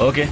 Okay.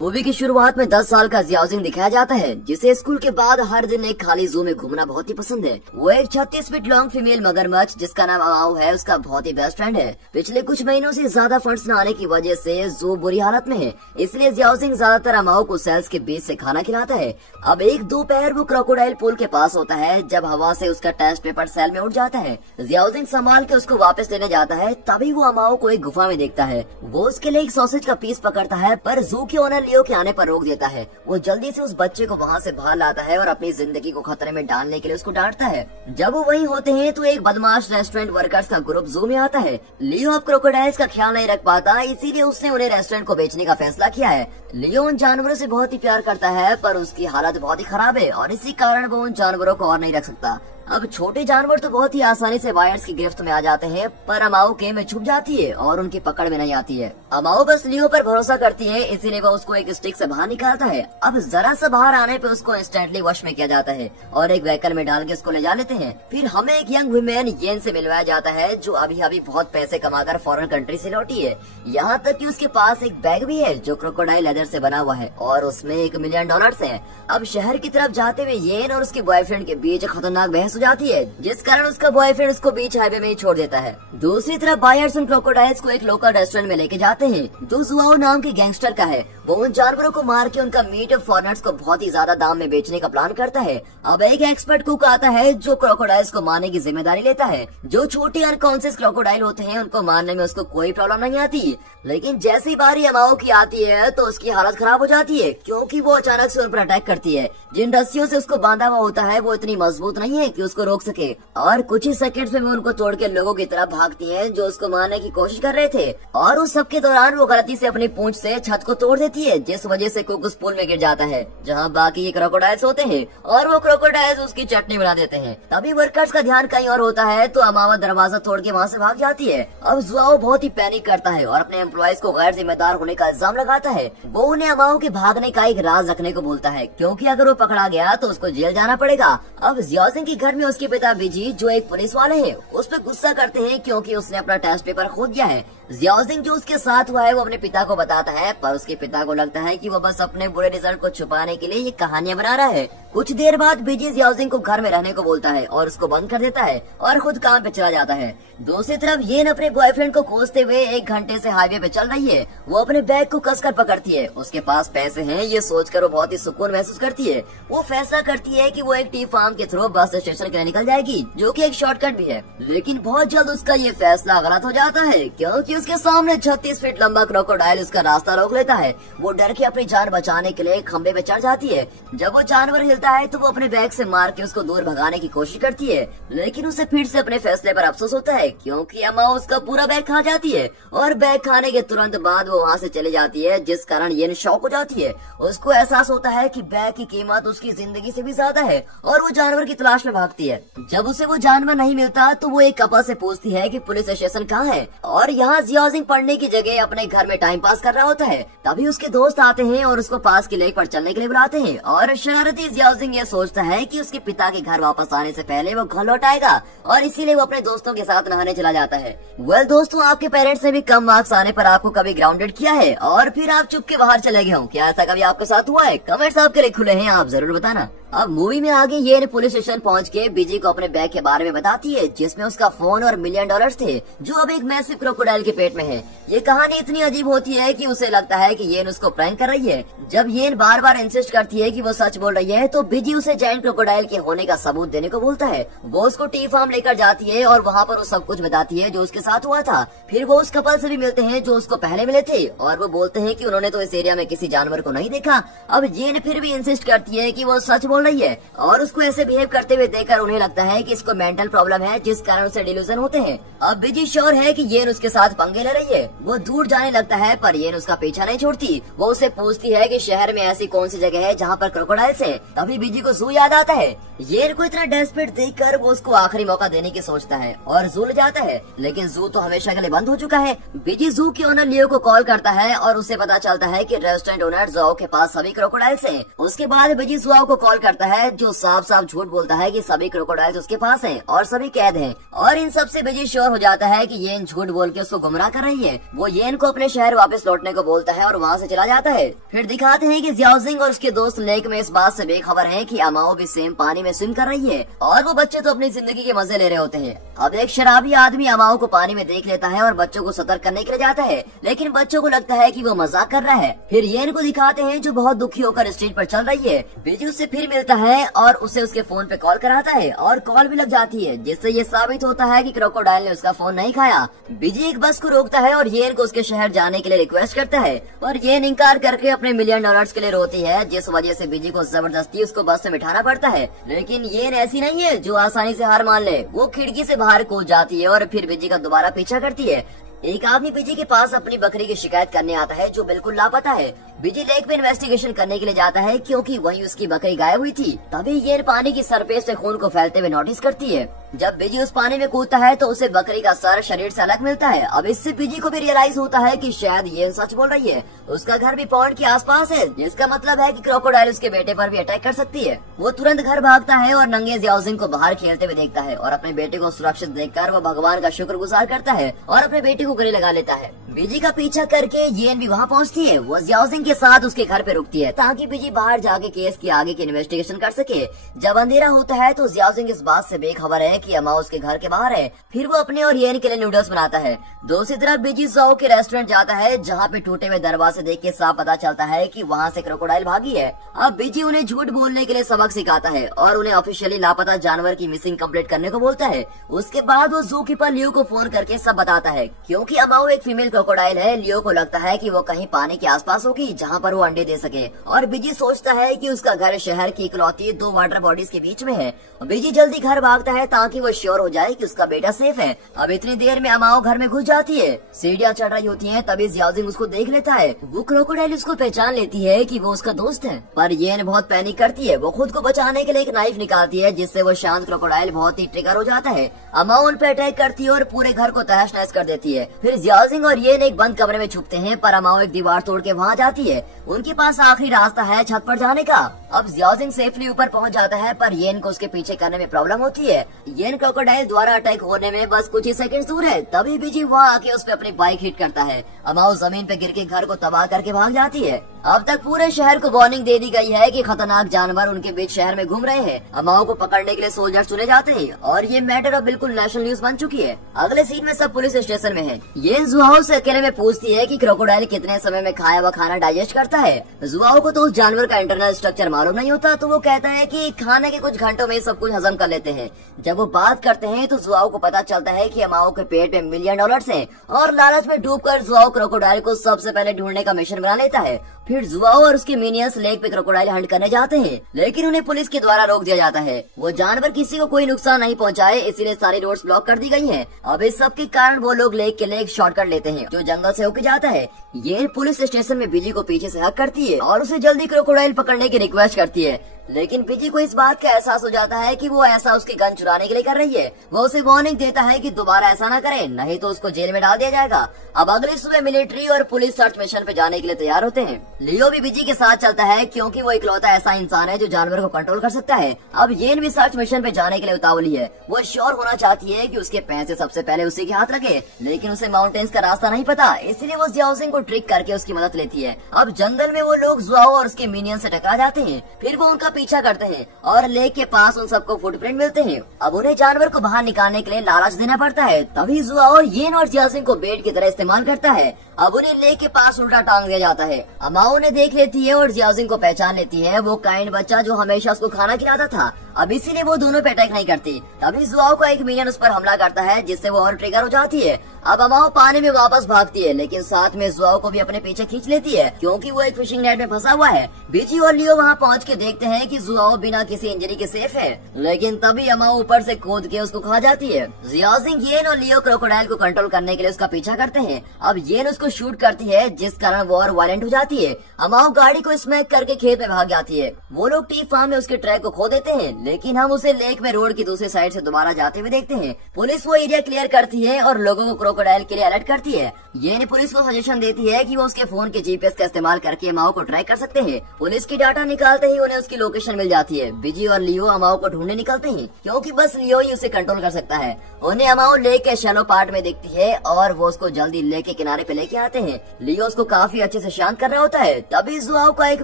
Movie की शुरुआत में 10 साल का जियाउजिंग दिखाया जाता है, जिसे स्कूल के बाद हर दिन एक खाली जू में घूमना बहुत ही पसंद है। वो एक 36 फीट लॉन्ग फीमेल मगरमच्छ जिसका नाम अमाओ है, उसका बहुत ही बेस्ट फ्रेंड है। पिछले कुछ महीनों से ज्यादा फंड्स न आने की वजह से जू बुरी हालत में है, इसलिए जियाउजिंग ज्यादातर अमाओ को सेल्स के बीच से खाना खिलाता है। अब एक दोपहर वो क्रोकोडाइल पूल के पास होता है जब हवा से उसका टेस्ट पेपर सेल में उड़ जाता है। जियाउजिंग संभाल के उसको वापस लेने जाता है, तभी वो अमाओ को एक गुफा में देखता है। वो उसके लिए एक सॉसेज का पीस पकड़ता है, पर जू के ओनर लियो के आने पर रोक देता है। वो जल्दी से उस बच्चे को वहाँ से बाहर लाता है और अपनी जिंदगी को खतरे में डालने के लिए उसको डांटता है। जब वो वहीं होते हैं तो एक बदमाश रेस्टोरेंट वर्कर्स का ग्रुप जू में आता है। लियो अब क्रोकोडाइल्स का ख्याल नहीं रख पाता, इसीलिए उसने उन्हें रेस्टोरेंट को बेचने का फैसला किया है। लियो उन जानवरों से बहुत ही प्यार करता है, पर उसकी हालत बहुत ही खराब है और इसी कारण वो उन जानवरों को और नहीं रख सकता। अब छोटे जानवर तो बहुत ही आसानी से वायर्स की गिरफ्त में आ जाते हैं, पर अमाओ गेम में छुप जाती है और उनकी पकड़ में नहीं आती है। अमाओ बस लियो पर भरोसा करती है, इसीलिए वो उसको एक स्टिक से बाहर निकालता है। अब जरा सा बाहर आने पे उसको इंस्टेंटली वश में किया जाता है और एक व्हीकल में डाल के उसको ले जा लेते हैं। फिर हमें एक यंग वुमेन येन से मिलवाया जाता है, जो अभी अभी बहुत पैसे कमाकर फॉरेन कंट्री से लौटी है। यहाँ तक कि उसके पास एक बैग भी है जो क्रोकोडाइल लेदर से बना हुआ है और उसमें $1 मिलियन है। अब शहर की तरफ जाते हुए येन और उसके बॉयफ्रेंड के बीच खतरनाक बहस हो जाती है, जिस कारण उसका बॉयफ्रेंड उसको बीच हाईवे में ही छोड़ देता है। दूसरी तरफ बायर्स उन क्रोकोडाइल्स को एक लोकल रेस्टोरेंट में लेके जाते हैं, जो जुआओ नाम के गैंगस्टर का है। वो उन जानवरों को मार के उनका मीट फॉरेनर्स को बहुत ही ज्यादा दाम में बेचने का प्लान करता है। अब एक एक्सपर्ट कुक आता है जो क्रोकोडाइल्स को मारने की जिम्मेदारी लेता है। जो छोटे अनकॉन्शियस क्रोकोडाइल होते हैं उनको मारने में उसको कोई प्रॉब्लम नहीं आती, लेकिन जैसी बारी अमाओ की आती है तो उसकी हालत खराब हो जाती है, क्योंकि वो अचानक से उन पर अटैक करती है। जिन रस्सियों से उसको बांधा हुआ होता है वो इतनी मजबूत नहीं है कि उसको रोक सके और कुछ ही सेकंड्स में वो उनको तोड़ के लोगों की तरफ भागती है जो उसको मारने की कोशिश कर रहे थे। और उस सब के दौरान वो गलती से अपनी पूंछ से छत को तोड़ देती है, जिस वजह से कुक उस पूल में गिर जाता है जहाँ बाकी ये क्रोकोडाइल्स होते हैं और वो क्रोकोडाइल्स उसकी चटनी बना देते हैं। तभी वर्कर्स का ध्यान कहीं और होता है तो अमावा दरवाजा तोड़ के वहाँ से भाग जाती है। अब जुआओ बहुत ही पैनिक करता है और अपने एम्प्लॉयज को गैर जिम्मेदार होने का इल्जाम लगाता है। वो उन्हें अमाओ के भागने का एक राज रखने को बोलता है, क्योंकि अगर वो पकड़ा गया तो उसको जेल जाना पड़ेगा। अब जियाउजिंग के घर में उसके पिता बिजी, जो एक पुलिस वाले हैं, उस पर गुस्सा करते हैं क्योंकि उसने अपना टेस्ट पेपर खो दिया है। जियाउजिंग जो उसके साथ हुआ है वो अपने पिता को बताता है, पर उसके पिता को लगता है कि वो बस अपने बुरे रिजल्ट को छुपाने के लिए ये कहानियां बना रहा है। कुछ देर बाद बिजी जियाउजिंग को घर में रहने को बोलता है और उसको बंद कर देता है और खुद काम पे चला जाता है। दूसरी तरफ येन अपने बॉयफ्रेंड को खोजते हुए 1 घंटे से हाईवे पे चल रही है। वो अपने बैग को कसकर पकड़ती है, उसके पास पैसे हैं ये सोचकर वो बहुत ही सुकून महसूस करती है। वो फैसला करती है कि वो एक टी फार्म के थ्रू बस स्टेशन के लिए निकल जाएगी, जो कि एक शॉर्टकट भी है। लेकिन बहुत जल्द उसका ये फैसला गलत हो जाता है, क्योंकि उसके सामने 36 फीट लंबा क्रोकोडाइल उसका रास्ता रोक लेता है। वो डर के अपनी जान बचाने के लिए खंबे पे चढ़ जाती है। जब वो जानवर हिलता है तो वो अपने बैग से मार के उसको दूर भगाने की कोशिश करती है, लेकिन उसे फिर से अपने फैसले पर अफसोस होता है, क्योंकि अमाओ उसका पूरा बैग खा जाती है और बैग खाने के तुरंत बाद वो वहाँ से चली जाती है, जिस कारण येन शॉक हो जाती है। उसको एहसास होता है कि बैग की कीमत उसकी जिंदगी से भी ज्यादा है और वो जानवर की तलाश में भागती है। जब उसे वो जानवर नहीं मिलता तो वो एक कपल से पूछती है कि पुलिस स्टेशन कहाँ है, और यहाँ जियाउजिंग पढ़ने की जगह अपने घर में टाइम पास कर रहा होता है। तभी उसके दोस्त आते हैं और उसको पास के लेक पर चलने के लिए बुलाते हैं और शरारती जियाउजिंग ये सोचता है कि उसके पिता के घर वापस आने से पहले वो घर लौट आएगा और इसीलिए वो अपने दोस्तों के साथ नहाने चला जाता है। वेल दोस्तों, आपके पेरेंट्स ने भी कम मार्क्स आने पर आपको कभी ग्राउंडेड किया है और फिर आप चुप के बाहर चले गए हो? क्या ऐसा कभी आपके साथ हुआ है? कमेंट्स आपके लिए खुले हैं, आप जरूर बताना। अब मूवी में आगे ये पुलिस स्टेशन पहुंच के बिजी को अपने बैग के बारे में बताती है, जिसमें उसका फोन और $1 मिलियन थे, जो अब एक मैसिव क्रोकोडाइल के पेट में है। ये कहानी इतनी अजीब होती है कि उसे लगता है कि येन उसको प्रैंक कर रही है। जब येन बार बार इंसिस्ट करती है कि वो सच बोल रही है तो बिजी उसे जायंट क्रोकोडाइल के होने का सबूत देने को बोलता है। वो उसको टी फार्म लेकर जाती है और वहाँ पर वो सब कुछ बताती है जो उसके साथ हुआ था। फिर वो उस कपल से भी मिलते हैं जो उसको पहले मिले थे और वो बोलते हैं कि उन्होंने तो इस एरिया में किसी जानवर को नहीं देखा। अब येन फिर भी इंसिस्ट करती है कि वो सच बोल रही है और उसको ऐसे बिहेव करते हुए देखकर उन्हें लगता है कि इसको मेंटल प्रॉब्लम है, जिस कारण उसे डिल्यूजन होते हैं। अब बिजी श्योर है कि येन उसके साथ पंगे ले रही है। वो दूर जाने लगता है पर येन उसका पीछा नहीं छोड़ती। वो उसे पूछती है कि शहर में ऐसी कौन सी जगह है जहाँ पर क्रोकोडाइल्स हैं। तभी बिजी को जू याद आता है। येन को इतना डेस्परेट देखकर वो उसको आखिरी मौका देने की सोचता है और जू ले जाता है, लेकिन जू तो हमेशा के लिए बंद हो चुका है। बिजी जू के ओनर लियो को कॉल करता है और उसे पता चलता है कि रेस्टोरेंट ओनर जुआओ के पास सभी क्रोकोडाइल्स हैं। उसके बाद बिजी जुआओ को कॉल करता है जो साफ साफ झूठ बोलता है कि सभी क्रोकोडाइल्स उसके पास हैं और सभी कैद हैं। और इन सब से बिजी श्योर हो जाता है कि येन झूठ बोल के उसको गुमराह कर रही है। वो येन को अपने शहर वापस लौटने को बोलता है और वहाँ से चला जाता है। फिर दिखाते हैं कि जियाओजिंग और उसके दोस्त लेक में इस बात से बेखबर हैं कि अमाओ भी सेम पानी में स्विम कर रही है और वो बच्चे तो अपनी जिंदगी के मजे ले रहे होते हैं। अब एक शराबी आदमी अमाओ को पानी में देख लेता है और बच्चों को सतर्क करने के लिए जाता है, लेकिन बच्चों को लगता है कि वो मजाक कर रहा है। फिर येन को दिखाते हैं जो बहुत दुखी होकर स्ट्रीट पर चल रही है। बिजी उससे फिर मिलता है और उसे उसके फोन पे कॉल कराता है और कॉल भी लग जाती है, जिससे ये साबित होता है कि क्रोकोडाइल ने उसका फोन नहीं खाया। बिजी एक बस को रोकता है और येन को उसके शहर जाने के लिए रिक्वेस्ट करता है, पर येन इंकार करके अपने $1 मिलियन के लिए रोती है, जिस वजह से बिजी को जबरदस्ती उसको बस से बिठाना पड़ता है। लेकिन येन ऐसी नहीं है जो आसानी से हार मान ले। वो खिड़की से बाहर कूद जाती है और फिर बिजी का दोबारा पीछा करती है। एक आदमी बिजी के पास अपनी बकरी की शिकायत करने आता है जो बिल्कुल लापता है। बिजी लेक पे इन्वेस्टिगेशन करने के लिए जाता है क्योंकि वहीं उसकी बकरी गायब हुई थी। तभी येन पानी की सरफेस से खून को फैलते हुए नोटिस करती है। जब बिजी उस पानी में कूदता है तो उसे बकरी का सर शरीर से अलग मिलता है। अब इससे बिजी को भी रियलाइज होता है कि शायद येन सच बोल रही है। उसका घर भी पॉन्ड के आसपास है, जिसका मतलब है कि क्रोकोडाइल उसके बेटे पर भी अटैक कर सकती है। वो तुरंत घर भागता है और नंगे जियाओजिंग को बाहर खेलते हुए देखता है और अपने बेटे को सुरक्षित देखकर वो भगवान का शुक्रगुजार करता है और अपने बेटे को गले लगा लेता है। बिजी का पीछा करके येन भी वहाँ पहुँचती है। वो जियाओजिंग के साथ उसके घर पे रुकती है ताकि बिजी बाहर जाके केस की आगे की इन्वेस्टिगेशन कर सके। जब अंधेरा होता है तो जियाओजिंग इस बात से बेखबर है कि अमाओ उसके घर के बाहर है। फिर वो अपने और येन के लिए नूडल्स बनाता है। दूसरी तरफ बिजी ज़ाओ के रेस्टोरेंट जाता है, जहाँ पे टूटे हुए दरवाजे देख के साफ पता चलता है कि वहाँ से क्रोकोडाइल भागी है। अब बिजी उन्हें झूठ बोलने के लिए सबक सिखाता है और उन्हें ऑफिशियली लापता जानवर की मिसिंग कंप्लीट करने को बोलता है। उसके बाद वो जू कीपर लियो को फोन करके सब बताता है। क्योंकि अमाओ एक फीमेल क्रोकोडाइल है, लियो को लगता है कि वो कहीं पानी के आसपास होगी जहाँ पर वो अंडे दे सके। और बिजी सोचता है कि उसका घर शहर की इकलौती 2 वाटर बॉडीज के बीच में है। बिजी जल्दी घर भागता है ताकि वो श्योर हो जाए कि उसका बेटा सेफ है। अब इतनी देर में अमाओ घर में घुस जाती है। सीढ़ियाँ चढ़ रही होती हैं, तभी जियाओजिंग उसको देख लेता है। वो क्रोकोडाइल उसको पहचान लेती है कि वो उसका दोस्त है, पर येन बहुत पैनिक करती है। वो खुद को बचाने के लिए एक नाइफ निकालती है, जिससे वो शांत क्रोकोडाइल बहुत ही ट्रिगर हो जाता है। अमाओ उन पे अटैक करती है और पूरे घर को तहस नहस कर देती है। फिर जियाओजिंग और येन एक बंद कमरे में छुपते हैं, पर अमाओ एक दीवार तोड़ के वहाँ जाती है। उनके पास आखिरी रास्ता है छत पर जाने का। अब जियाओजिंग सेफली ऊपर पहुंच जाता है, पर येन को उसके पीछे करने में प्रॉब्लम होती है। येन क्रोकोडाइल द्वारा अटैक होने में बस कुछ ही सेकंड्स दूर है। तभी बिजी वहाँ आके उस पे अपनी बाइक हिट करता है। अमाओ जमीन पे गिर के घर को तबाह करके भाग जाती है। अब तक पूरे शहर को वार्निंग दे दी गई है कि खतरनाक जानवर उनके बीच शहर में घूम रहे हैं। अमाओ को पकड़ने के लिए सोल्जर चुने जाते हैं और ये मैटर अब बिल्कुल नेशनल न्यूज बन चुकी है। अगले सीन में सब पुलिस स्टेशन में है। येन जुआओ से अकेले में पूछती है कि क्रोकोडाइल कितने समय में खाया हुआ खाना डाइजेस्ट करता है। जुआओ को तो उस जानवर का इंटरनल स्ट्रक्चर मालूम नहीं होता, तो वो कहता है कि खाने के कुछ घंटों में सब कुछ हजम कर लेते हैं। जब वो बात करते हैं तो जुआओ को पता चलता है कि अमाओ के पेट में $1 मिलियन हैं और लालच में डूबकर जुआओ क्रोकोडाइल को सबसे पहले ढूंढने का मिशन बना लेता है। फिर जुआओ और उसके मिनियंस लेक पे क्रोकोडाइल हंट करने जाते हैं, लेकिन उन्हें पुलिस के द्वारा रोक दिया जाता है। वो जानवर किसी को कोई नुकसान नहीं पहुंचाए, इसीलिए सारी रोड्स ब्लॉक कर दी गई हैं। अब इस सब के कारण वो लोग लेक के लिए एक शॉर्टकट लेते हैं जो जंगल से होके जाता है। ये पुलिस स्टेशन में बिजी को पीछे से हक करती है और उसे जल्दी क्रोकोडाइल पकड़ने की रिक्वेस्ट करती है, लेकिन बिजी को इस बात का एहसास हो जाता है कि वो ऐसा उसके गन चुराने के लिए कर रही है। वो उसे वार्निंग देता है कि दोबारा ऐसा ना करे, नहीं तो उसको जेल में डाल दिया जाएगा। अब अगली सुबह मिलिट्री और पुलिस सर्च मिशन पे जाने के लिए तैयार होते हैं। लियो भी बिजी के साथ चलता है क्योंकि वो इकलौता ऐसा इंसान है जो जानवर को कंट्रोल कर सकता है। अब येन भी सर्च मिशन पे जाने के लिए उतावली है। वो श्योर होना चाहती है कि उसके पैसे सबसे पहले उसी के हाथ लगे, लेकिन उसे माउंटेन्स का रास्ता नहीं पता, इसलिए वो जियाओजिंग को ट्रिक करके उसकी मदद लेती है। अब जंगल में वो लोग जुआओ और उसके मिनियन से टकरा जाते हैं। फिर वो उनका पीछा करते हैं और लेक के पास उन सबको फुटप्रिंट मिलते हैं। अब उन्हें जानवर को बाहर निकालने के लिए लालच देना पड़ता है। तभी जुआओ येन और जियाओजिंग को बेट की तरह इस्तेमाल करता है। अब उन्हें लेक के पास उल्टा टांग दिया जाता है। अमाओ उन्हें देख लेती है और जियाओजिंग को पहचान लेती है, वो काइंड बच्चा जो हमेशा उसको खाना खिलाता था। अब इसीलिए वो दोनों पे अटैक नहीं करती। तभी जुआओ का एक मिनियन उस पर हमला करता है, जिससे वो और ट्रिगर हो जाती है। अब अमाओ पानी में वापस भागती है, लेकिन साथ में जुआओ को भी अपने पीछे खींच लेती है क्योंकि वो एक फिशिंग नेट में फंसा हुआ है। बिजी और लियो वहाँ पहुँच के देखते हैं कि जुआओ बिना किसी इंजरी के सेफ है, लेकिन तभी अमाओ ऊपर से कूद के उसको खा जाती है। जियाओजिंग येन और लियो क्रोकोडाइल को कंट्रोल करने के लिए उसका पीछा करते हैं। अब येन उसको उसको शूट करती है, जिस कारण वो और वायलेंट हो जाती है। अमाओ गाड़ी को स्मैक करके खेत में भाग जाती है। वो लोग टी फार्म में उसके ट्रैक को खो देते हैं, लेकिन हम उसे लेक में रोड की दूसरी साइड से दोबारा जाते हुए देखते हैं। पुलिस वो एरिया क्लियर करती है और लोगों को क्रोकोडाइल के लिए अलर्ट करती है। ये पुलिस को सजेशन देती है कि वो उसके फोन के जीपीएस का इस्तेमाल करके अमाओ को ट्रैक कर सकते हैं। पुलिस की डाटा निकालते ही उन्हें उसकी लोकेशन मिल जाती है। बिजी और लियो अमाओ को ढूंढने निकलते हैं, क्योंकि बस लियो ही उसे कंट्रोल कर सकता है। उन्हें अमाओ लेक के शैलो पार्ट में दिखती है और वो उसको जल्दी लेक के किनारे पे लेके आते हैं। लियो उसको काफी अच्छे से शांत कर रहा होता है। तभी जुआओ का एक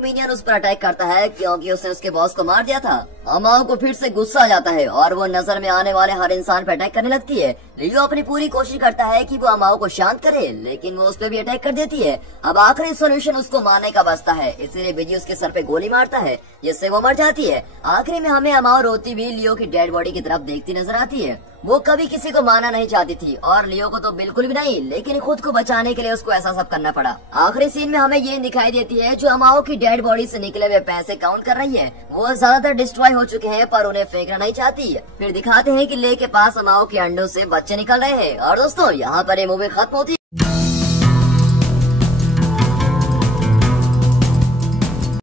मिनियन उस पर अटैक करता है, क्योंकि उसने उसके बॉस को मार दिया था। अमाओ को फिर से गुस्सा आ जाता है और वो नजर में आने वाले हर इंसान पर अटैक करने लगती है। लियो अपनी पूरी कोशिश करता है कि वो अमाओ को शांत करे, लेकिन वो उस पर भी अटैक कर देती है। अब आखिरी सोल्यूशन उसको मारने का बचता है, इसीलिए बिजी उसके सर पे गोली मारता है, जिससे वो मर जाती है। आखिरी में हमें अमाओ रोती हुई लियो की डेड बॉडी की तरफ देखती नजर आती है। वो कभी किसी को मारना नहीं चाहती थी और लियो को तो बिल्कुल भी नहीं, लेकिन खुद को बचाने के लिए उसको ऐसा सब करना पड़ा। आखिरी सीन में हमें ये दिखाई देती है जो अमाओ की डेड बॉडी से निकले हुए पैसे काउंट कर रही है। वो ज्यादातर डिस्ट्रॉय हो चुके हैं, पर उन्हें फेंकना नहीं चाहती। फिर दिखाते हैं कि लेक के पास अमाओ के अंडों से बच्चे निकल रहे हैं। और दोस्तों, यहाँ पर ये मूवी खत्म होती है।